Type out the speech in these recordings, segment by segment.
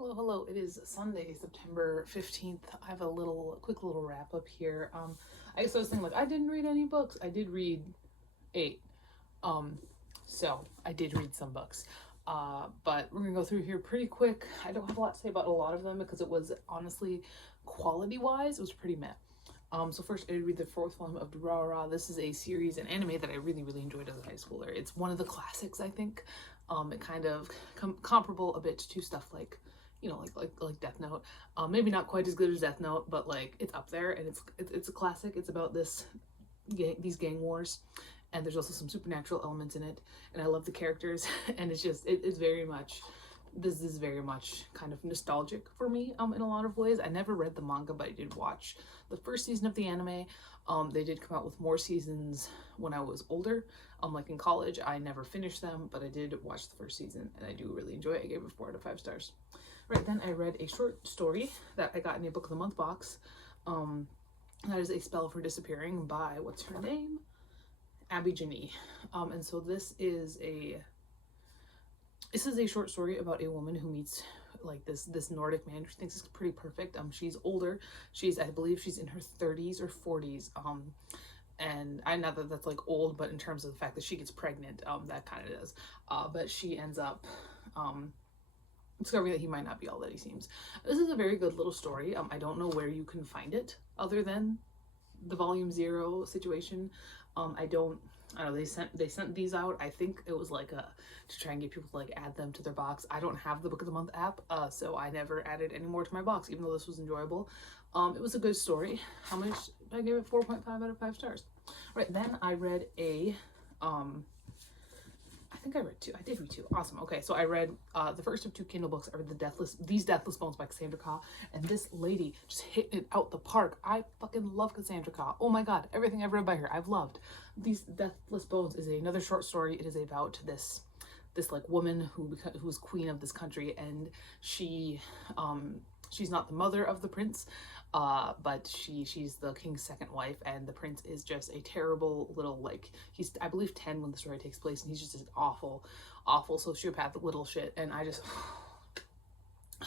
Hello, hello. It is Sunday, September 15th. I have a quick little wrap up here. I guess I was thinking like I didn't read any books. I did read 8. Um, so I did read some books. But we're gonna go through here pretty quick. I don't have a lot to say about a lot of them because it was honestly, quality wise, it was pretty meh. So first I did read the fourth volume of Durarara. This is a series, an anime that I really enjoyed as a high schooler. It's one of the classics, I think. It kind of comparable a bit to stuff like, like Death Note. Maybe not quite as good as Death Note, but like it's up there, and it's a classic. It's about these gang wars, and there's also some supernatural elements in it, and I love the characters, and it's very much, this is very much kind of nostalgic for me in a lot of ways. I never read the manga, but I did watch the first season of the anime. They did come out with more seasons when I was older, like in college. I never finished them, but I did watch the first season, and I do really enjoy it. I gave it 4 out of 5 stars. Right, then I read a short story that I got in a Book of the Month box. That is A Spell for Disappearing by, what's her name? Abby Janie. And so this is a short story about a woman who meets like this Nordic man who thinks is pretty perfect. She's older. I believe she's in her 30s or 40s. And I know that that's like old, but in terms of the fact that she gets pregnant, that kind of is. But she ends up discovering that he might not be all that he seems. This is a very good little story. I don't know where you can find it other than the volume 0 situation. I don't know, they sent these out. I think it was like to try and get people to like add them to their box. I don't have the Book of the Month app, so I never added any more to my box, even though this was enjoyable. It was a good story. How much? I gave it 4.5 out of 5 stars. Right, then I read I think I read 2. I did read 2. Awesome. Okay, so I read the first of 2 Kindle books. I read These Deathless Bones by Cassandra Khaw, and this lady just hit it out the park. I fucking love Cassandra Khaw. Oh my god, everything I've read by her, I've loved. These Deathless Bones is another short story. It is about this like woman who's queen of this country, and she's not the mother of the prince, but she's the king's second wife, and the prince is just a terrible little, like, he's, I believe, 10 when the story takes place, and he's just an awful sociopathic little shit. And I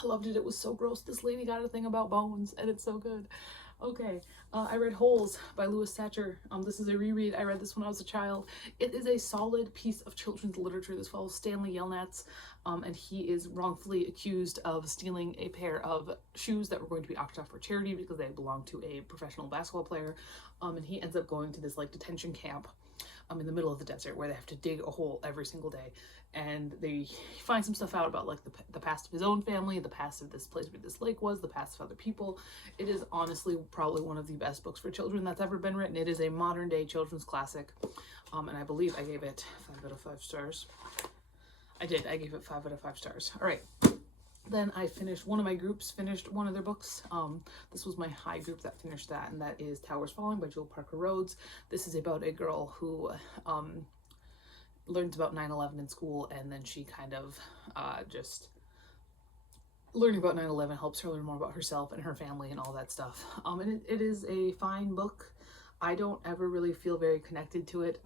loved it. It was so gross. This lady got a thing about bones, and it's so good. Okay, I read Holes by Louis Satcher. This is a reread. I read this when I was a child. It is a solid piece of children's literature. This follows Stanley Yelnats, and he is wrongfully accused of stealing a pair of shoes that were going to be auctioned off for charity because they belonged to a professional basketball player, and he ends up going to this like detention camp in the middle of the desert where they have to dig a hole every single day, and they find some stuff out about like the past of his own family, the past of this place where this lake was, the past of other people. It is honestly probably one of the best books for children that's ever been written. It is a modern day children's classic, and I believe I gave it 5 out of 5 stars. I gave it 5 out of 5 stars. All right. Then I finished, one of my groups finished one of their books. This was my high group that finished that, and that is Towers Falling by Jewel Parker Rhodes. This is about a girl who learns about 9/11 in school, and then she kind of just learning about 9/11 helps her learn more about herself and her family and all that stuff. And it is a fine book. I don't ever really feel very connected to it.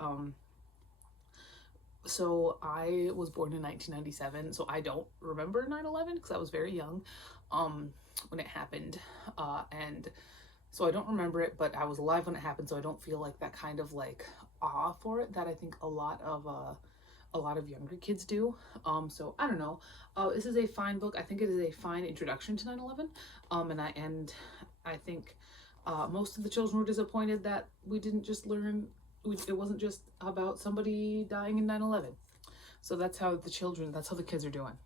So I was born in 1997, so I don't remember 9/11 because I was very young when it happened, and so I don't remember it, but I was alive when it happened, so I don't feel like that kind of like awe for it that I think a lot of younger kids do. So I don't know. This is a fine book. I think it is a fine introduction to 9/11, and I think most of the children were disappointed that we didn't just learn. It wasn't just about somebody dying in 9/11. So that's how the kids are doing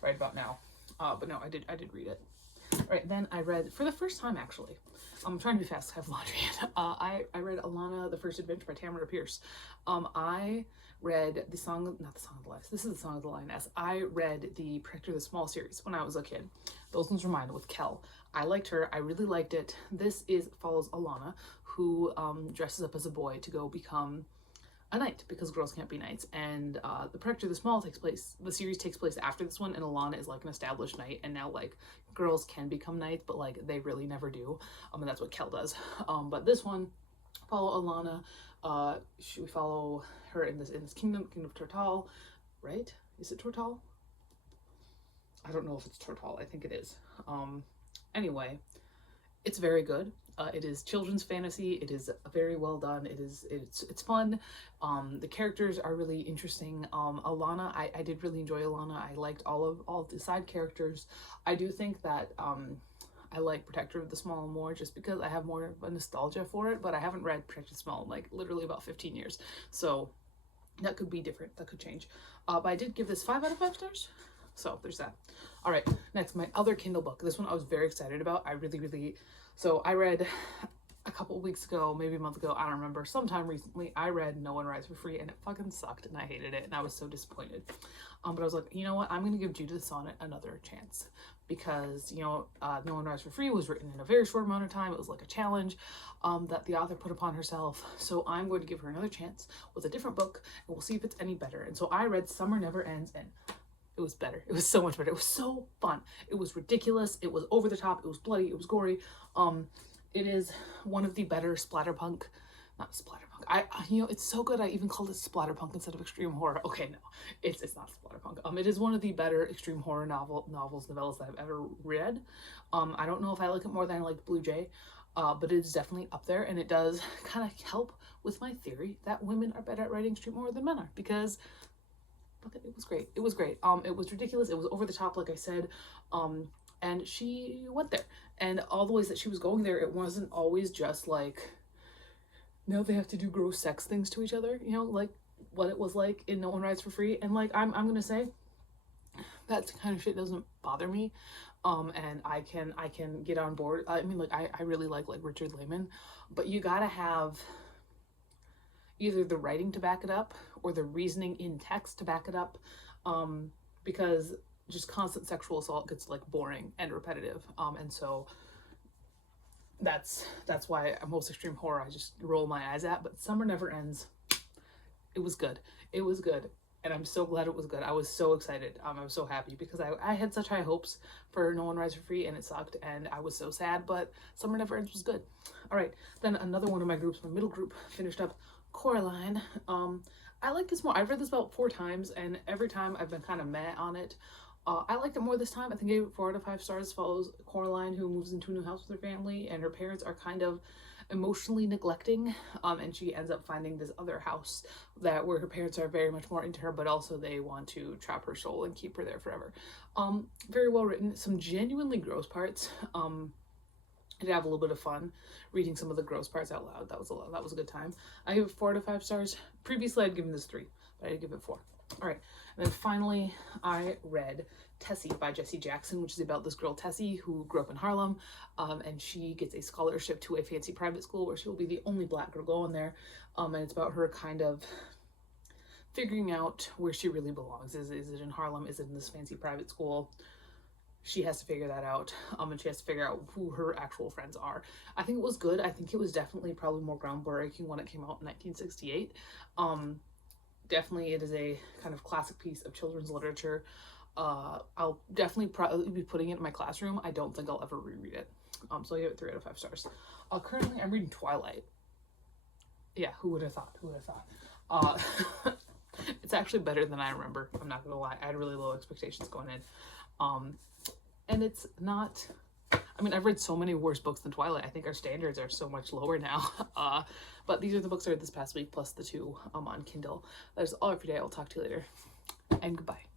right about now. But no, I did read it. All right, then I read, for the first time actually, I'm trying to be fast, I have laundry. I read Alana, The First Adventure by Tamara Pierce. I read not the Song of the Lioness, this is the Song of the Lioness. I read the Protector of the Small series when I was a kid. Those ones were mine with Kel. I liked her, I really liked it. This follows Alana, who dresses up as a boy to go become a knight because girls can't be knights, and the Protector of the series takes place after this one, and Alana is like an established knight, and now like girls can become knights, but like they really never do, and that's what Kel does. But this one, follow Alana. We follow her in this kingdom of Tortall, right? Is it Tortall? I don't know if it's Tortall. I think it is. Anyway, it's very good. It is children's fantasy. It is very well done. It's fun. The characters are really interesting. Alana, I did really enjoy Alana. I liked all the side characters. I do think that I like Protector of the Small more just because I have more of a nostalgia for it, but I haven't read Protector of the Small in like literally about 15 years. So that could be different. That could change. But I did give this 5 out of 5 stars. So there's that. All right, next, my other Kindle book. This one I was very excited about. So I read a couple of weeks ago, maybe a month ago, I don't remember, sometime recently, I read No One Rides for Free, and it fucking sucked, and I hated it, and I was so disappointed. But I was like, you know what, I'm gonna give Judith Sonnet another chance, because, you know, No One Rides for Free was written in a very short amount of time. It was like a challenge that the author put upon herself, so I'm going to give her another chance with a different book, and we'll see if it's any better. And so I read Summer Never Ends, and it was better. It was so much better. It was so fun. It was ridiculous. It was over the top. It was bloody. It was gory. It is one of the better splatterpunk, not splatterpunk. You know, it's so good. I even called it splatterpunk instead of extreme horror. Okay, no, it's not splatterpunk. It is one of the better extreme horror novellas that I've ever read. I don't know if I like it more than I like Blue Jay, but it is definitely up there, and it does kind of help with my theory that women are better at writing extreme horror than men are, because it was great. It was great. It was ridiculous. It was over the top, like I said. And she went there. And all the ways that she was going there, it wasn't always just like, now they have to do gross sex things to each other, you know, like what it was like in No One Rides for Free. And like, I'm gonna say, that kind of shit doesn't bother me. And I can get on board. I mean, like, I really like Richard Lehman, but you gotta have either the writing to back it up or the reasoning in text to back it up, because just constant sexual assault gets like boring and repetitive, and so that's why most extreme horror I just roll my eyes at. But Summer Never Ends, it was good. It was good, and I'm so glad it was good. I was so excited. I was so happy because I had such high hopes for No One Rides for Free, and it sucked, and I was so sad. But Summer Never Ends was good. All right, then another one of my groups, my middle group, finished up Coraline. I like this more. I've read this about 4 times, and every time I've been kind of meh on it. I liked it more this time. I think I gave it 4 out of 5 stars. Follows Coraline, who moves into a new house with her family, and her parents are kind of emotionally neglecting, and she ends up finding this other house where her parents are very much more into her, but also they want to trap her soul and keep her there forever. Very well written. Some genuinely gross parts. I did have a little bit of fun reading some of the gross parts out loud. That was a good time. I give it 4 out of 5 stars. Previously, I'd given this 3, but I did give it 4. All right, and then finally, I read Tessie by Jessie Jackson, which is about this girl Tessie who grew up in Harlem, and she gets a scholarship to a fancy private school where she will be the only Black girl going there, and it's about her kind of figuring out where she really belongs. Is it in Harlem? Is it in this fancy private school? She has to figure that out, and she has to figure out who her actual friends are. I think it was good. I think it was definitely probably more groundbreaking when it came out in 1968. Definitely it is a kind of classic piece of children's literature. I'll definitely probably be putting it in my classroom. I don't think I'll ever reread it. So I give it 3 out of 5 stars. Currently I'm reading Twilight. Yeah, who would have thought? Who would have thought? It's actually better than I remember. I'm not gonna lie. I had really low expectations going in. And it's not, I mean, I've read so many worse books than Twilight. I think our standards are so much lower now. But these are the books I read this past week, plus the 2 on Kindle. That is all for today. I'll talk to you later, and goodbye.